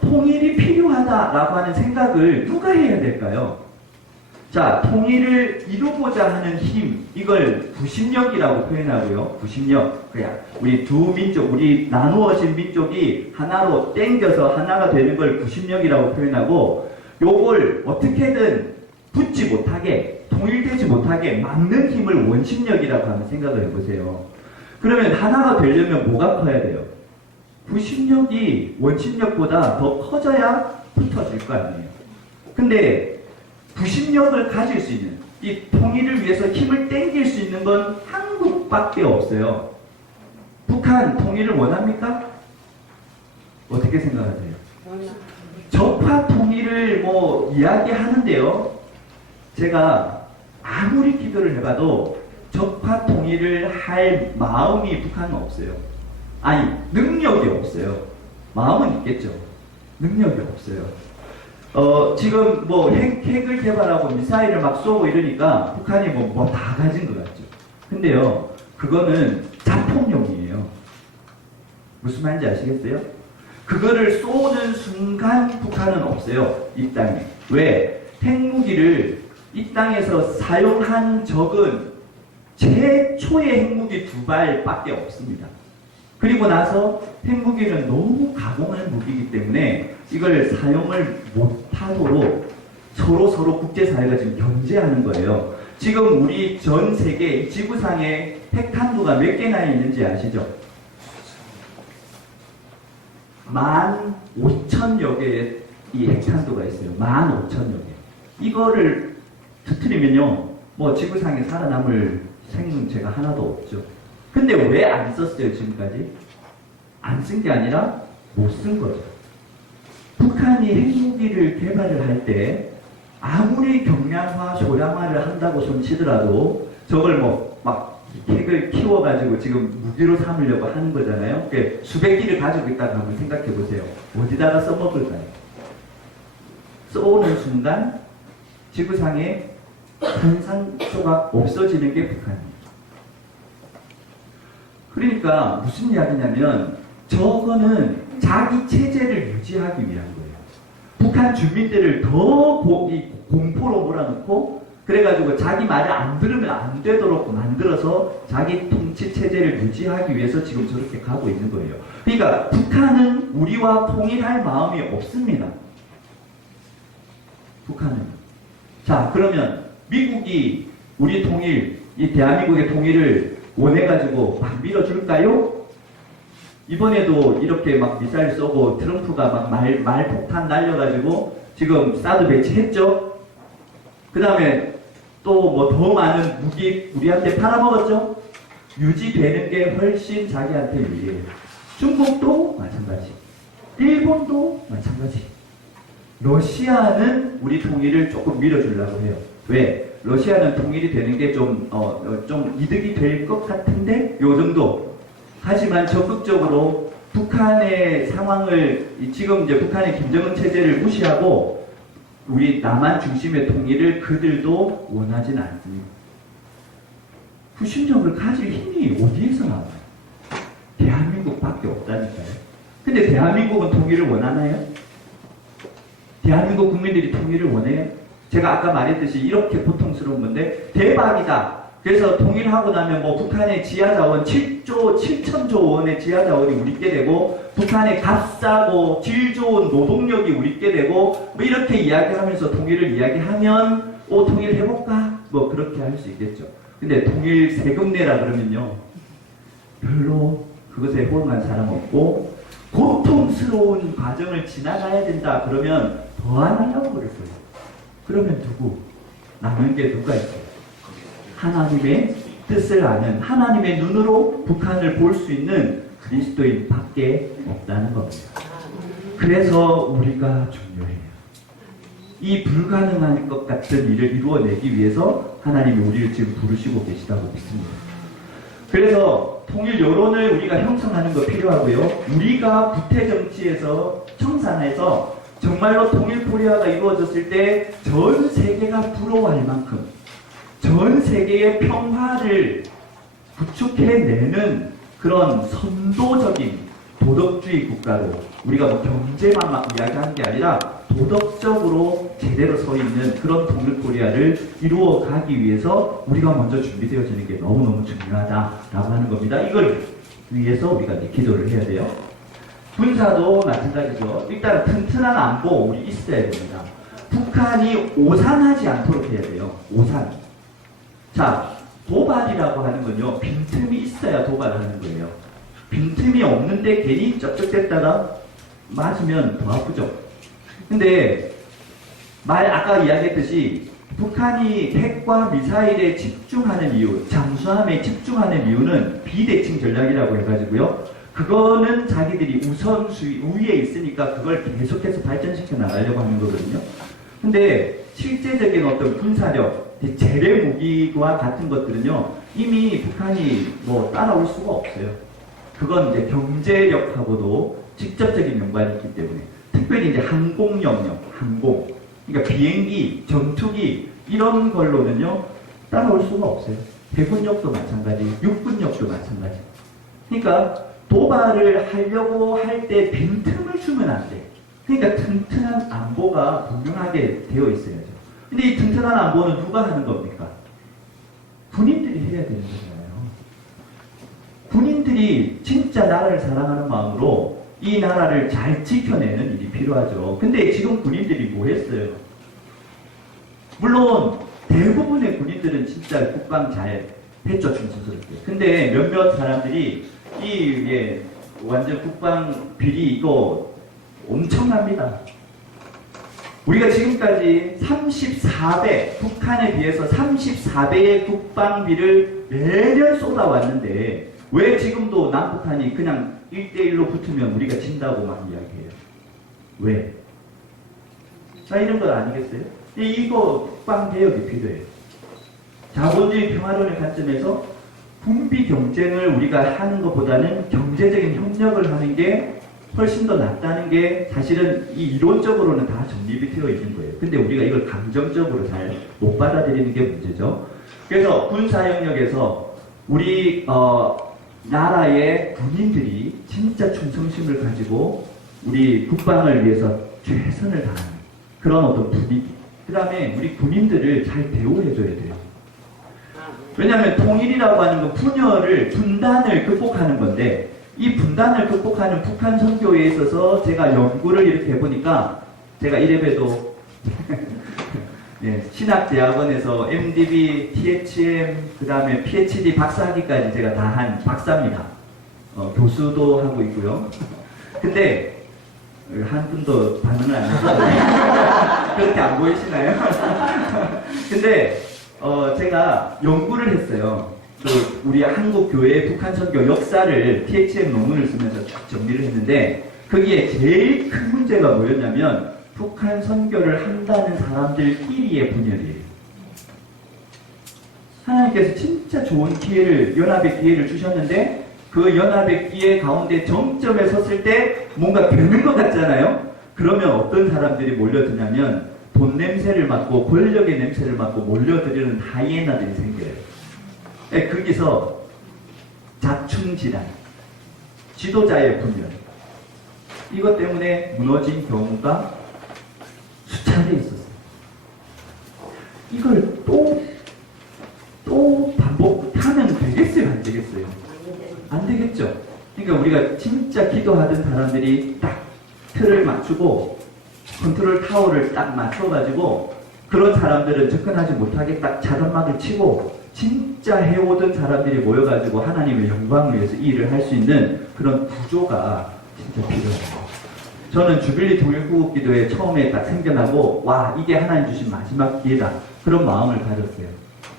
통일이 필요하다라고 하는 생각을 누가 해야 될까요? 자, 통일을 이루고자 하는 힘, 이걸 구심력이라고 표현하고요. 구심력. 그냥 우리 두 민족, 우리 나누어진 민족이 하나로 땡겨서 하나가 되는 걸 구심력이라고 표현하고, 요걸 어떻게든 붙지 못하게, 통일되지 못하게 막는 힘을 원심력이라고 하는 생각을 해보세요. 그러면 하나가 되려면 뭐가 커야 돼요? 구심력이 원심력보다 더 커져야 붙어질 거 아니에요. 근데 구심력을 가질 수 있는, 이 통일을 위해서 힘을 땡길 수 있는 건 한국밖에 없어요. 북한 통일을 원합니까? 어떻게 생각하세요? 적화 통일을 뭐 이야기하는데요. 제가 아무리 기도를 해봐도 적화 통일을 할 마음이 북한은 없어요. 아니, 능력이 없어요. 마음은 있겠죠. 능력이 없어요. 지금 뭐 핵을 개발하고 미사일을 막 쏘고 이러니까 북한이 뭐 다 가진 것 같죠. 근데요, 그거는 자폭용이에요. 무슨 말인지 아시겠어요? 그거를 쏘는 순간 북한은 없어요. 이 땅에. 왜? 핵무기를 이 땅에서 사용한 적은 최초의 핵무기 2발밖에 없습니다. 그리고 나서 핵무기는 너무 가공한 무기이기 때문에 이걸 사용을 못하도록 서로 국제사회가 지금 견제하는 거예요. 지금 우리 전 세계 지구상에 핵탄두가 몇 개나 있는지 아시죠? 15,000여 개의 이 핵탄두가 있어요. 15,000여 개. 이거를 터뜨리면요, 뭐 지구상에 살아남을 생명체가 하나도 없죠. 근데 왜 안 썼어요, 지금까지? 안 쓴 게 아니라 못 쓴 거죠. 북한이 핵무기를 개발을 할 때 아무리 경량화, 소량화를 한다고 손치더라도 저걸 막 핵을 키워가지고 지금 무기로 삼으려고 하는 거잖아요. 그러니까 수백 기를 가지고 있다가 한번 생각해 보세요. 어디다가 써먹을까요? 쏘는 순간 지구상에 산산소가 없어지는 게 북한이에요. 그러니까 무슨 이야기냐면 저거는 자기 체제를 유지하기 위한 거예요. 북한 주민들을 더 공포로 몰아넣고 그래가지고 자기 말을 안 들으면 안 되도록 만들어서 자기 통치 체제를 유지하기 위해서 지금 저렇게 가고 있는 거예요. 그러니까 북한은 우리와 통일할 마음이 없습니다. 북한은. 자, 그러면 미국이 우리 통일, 이 대한민국의 통일을 원해가지고 막 밀어줄까요? 이번에도 이렇게 막 미사일 쏘고 트럼프가 막 말폭탄 날려가지고 지금 사드 배치했죠? 그 다음에 또 뭐 더 많은 무기 우리한테 팔아먹었죠? 유지되는 게 훨씬 자기한테 유리해요. 중국도 마찬가지. 일본도 마찬가지. 러시아는 우리 통일을 조금 밀어주려고 해요. 왜? 러시아는 통일이 되는 게 좀 이득이 될 것 같은데 요 정도. 하지만 적극적으로 북한의 상황을 지금 이제 북한의 김정은 체제를 무시하고 우리 남한 중심의 통일을 그들도 원하진 않습니다. 구심력을 가질 힘이 어디에서 나와요? 대한민국밖에 없다니까요. 근데 대한민국은 통일을 원하나요? 대한민국 국민들이 통일을 원해요? 제가 아까 말했듯이 이렇게 고통스러운 건데 대박이다. 그래서 통일하고 나면 뭐 북한의 지하자원 7조 7천조 원의 지하자원이 우리께 되고 북한의 값싸고 질 좋은 노동력이 우리께 되고 뭐 이렇게 이야기하면서 통일을 이야기하면 통일해볼까? 뭐 그렇게 할 수 있겠죠. 근데 통일 세금 내라 그러면요 별로 그것에 호응한 사람 없고 고통스러운 과정을 지나가야 된다 그러면 더 안 하려고 그럴 거예요. 그러면 누구? 남은 게 누가 있어요? 하나님의 뜻을 아는 하나님의 눈으로 북한을 볼 수 있는 그리스도인 밖에 없다는 겁니다. 그래서 우리가 중요해요. 이 불가능한 것 같은 일을 이루어내기 위해서 하나님이 우리를 지금 부르시고 계시다고 믿습니다. 그래서 통일 여론을 우리가 형성하는 거 필요하고요. 우리가 부패정치에서 청산해서 정말로 통일 코리아가 이루어졌을 때 전 세계가 부러워할 만큼 전 세계의 평화를 구축해내는 그런 선도적인 도덕주의 국가로 우리가 뭐 경제만 막 이야기하는 게 아니라 도덕적으로 제대로 서 있는 그런 통일 코리아를 이루어 가기 위해서 우리가 먼저 준비되어지는 게 너무너무 중요하다라고 하는 겁니다. 이걸 위해서 우리가 이제 기도를 해야 돼요. 군사도 마찬가지죠. 일단 튼튼한 안보 우리 있어야 됩니다. 북한이 오산하지 않도록 해야 돼요. 오산. 자, 도발이라고 하는 건요, 빈틈이 있어야 도발하는 거예요. 빈틈이 없는데 괜히 쩍쩍댔다가 맞으면 더 아프죠. 근데 아까 이야기했듯이 북한이 핵과 미사일에 집중하는 이유, 잠수함에 집중하는 이유는 비대칭 전략이라고 해가지고요. 그거는 자기들이 우위에 있으니까 그걸 계속해서 발전시켜 나가려고 하는 거거든요. 근데 실제적인 어떤 군사력, 재래 무기와 같은 것들은요, 이미 북한이 뭐 따라올 수가 없어요. 그건 이제 경제력하고도 직접적인 연관이 있기 때문에. 특별히 이제 항공 영역, 항공. 그러니까 비행기, 전투기, 이런 걸로는요, 따라올 수가 없어요. 해군력도 마찬가지, 육군력도 마찬가지. 그러니까 도발을 하려고 할 때 빈틈을 주면 안 돼. 그러니까 튼튼한 안보가 분명하게 되어 있어야죠. 근데 이 튼튼한 안보는 누가 하는 겁니까? 군인들이 해야 되는 거잖아요. 군인들이 진짜 나라를 사랑하는 마음으로 이 나라를 잘 지켜내는 일이 필요하죠. 근데 지금 군인들이 뭐 했어요? 물론 대부분의 군인들은 진짜 국방 잘 했죠, 충성스럽게. 근데 몇몇 사람들이 완전 국방 비리 이거 엄청납니다. 우리가 지금까지 34배, 북한에 비해서 34배의 국방비를 매년 쏟아왔는데 왜 지금도 남북한이 그냥 1대1로 붙으면 우리가 진다고 막 이야기해요? 왜? 자, 이런 건 아니겠어요? 이거 국방개혁이 필요해요. 자본주의 평화론의 관점에서 군비 경쟁을 우리가 하는 것보다는 경제적인 협력을 하는 게 훨씬 더 낫다는 게 사실은 이 이론적으로는 다 정립이 되어 있는 거예요. 근데 우리가 이걸 감정적으로 잘 못 받아들이는 게 문제죠. 그래서 군사 영역에서 우리 나라의 군인들이 진짜 충성심을 가지고 우리 국방을 위해서 최선을 다하는 그런 어떤 분위기. 그 다음에 우리 군인들을 잘 대우해줘야 돼요. 왜냐하면 통일이라고 하는 건 분단을 극복하는 건데 이 분단을 극복하는 북한 선교에 있어서 제가 연구를 이렇게 해보니까 제가 이래봬도 네, 신학대학원에서 MDB, THM, 그 다음에 PhD 박사학위까지 제가 다 한 박사입니다. 교수도 하고 있고요. 근데 한 분도 반응을 안 해서 그렇게 안 보이시나요? 근데 제가 연구를 했어요. 우리 한국 교회의 북한 선교 역사를 THM 논문을 쓰면서 쭉 정리를 했는데 거기에 제일 큰 문제가 뭐였냐면 북한 선교를 한다는 사람들끼리의 분열이에요. 하나님께서 진짜 좋은 기회를, 연합의 기회를 주셨는데 그 연합의 기회 가운데 정점에 섰을 때 뭔가 되는 것 같잖아요. 그러면 어떤 사람들이 몰려드냐면 돈 냄새를 맡고 권력의 냄새를 맡고 몰려들이는 하이에나들이 생겨요. 거기서 자충질환, 지도자의 분열, 이것 때문에 무너진 경우가 수차례 있었어요. 이걸 또 반복하면 되겠어요? 안 되겠어요? 안 되겠죠? 그러니까 우리가 진짜 기도하던 사람들이 딱 틀을 맞추고 컨트롤 타워를 딱 맞춰가지고 그런 사람들은 접근하지 못하게 딱 차단막을 치고 진짜 해오던 사람들이 모여가지고 하나님의 영광을 위해서 이 일을 할 수 있는 그런 구조가 진짜 필요해요. 저는 주빌리 통일구국기도회 처음에 딱 생겨나고 와 이게 하나님 주신 마지막 기회다 그런 마음을 가졌어요.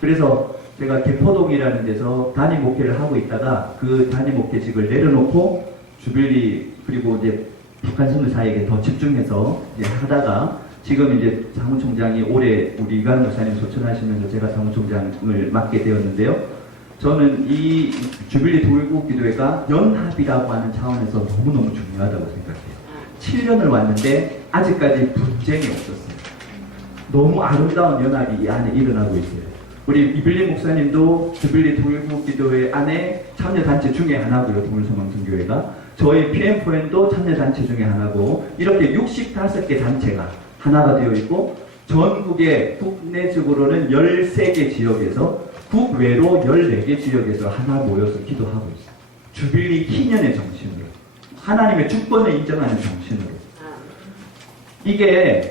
그래서 제가 개포동이라는 데서 단임 목회를 하고 있다가 그 단임 목회직을 내려놓고 주빌리 그리고 이제 북한 선교사에게 더 집중해서 이제 하다가 지금 이제 사무총장이 올해 우리 이관 목사님 소천하시면서 제가 사무총장을 맡게 되었는데요. 저는 이 주빌리 통일구국기도회가 연합이라고 하는 차원에서 너무너무 중요하다고 생각해요. 7년을 왔는데 아직까지 분쟁이 없었어요. 너무 아름다운 연합이 이 안에 일어나고 있어요. 우리 이블린 목사님도 주빌리 통일구국기도회 안에 참여단체 중에 하나고요. 동물소망선교회가. 저희 PM포엔도 참여단체 중에 하나고 이렇게 65개 단체가 하나가 되어 있고 전국의 국내적으로는 13개 지역에서 국외로 14개 지역에서 하나 모여서 기도하고 있어요. 주빌리 기년의 정신으로 하나님의 주권을 인정하는 정신으로 이게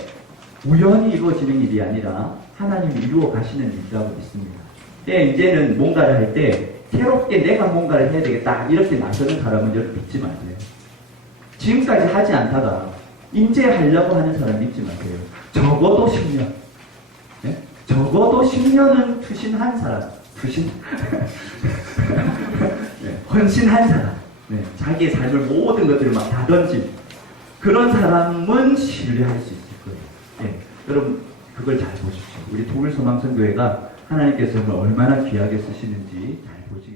우연히 이루어지는 일이 아니라 하나님이 이루어 가시는 일이라고 믿습니다. 이제는 뭔가를 할 때 새롭게 내가 뭔가를 해야 되겠다 이렇게 나서는 사람은 여러분 믿지 마세요. 지금까지 하지 않다가 이제 하려고 하는 사람 믿지 마세요. 적어도 10년. 네? 적어도 10년은 투신한 사람. 투신? 네, 헌신한 사람. 네, 자기의 삶을 모든 것들을 막 다 던진 그런 사람은 신뢰할 수 있을 거예요. 네, 여러분 그걸 잘 보십시오. 우리 독일소망선교회가 하나님께서 얼마나 귀하게 쓰시는지 잘 보시기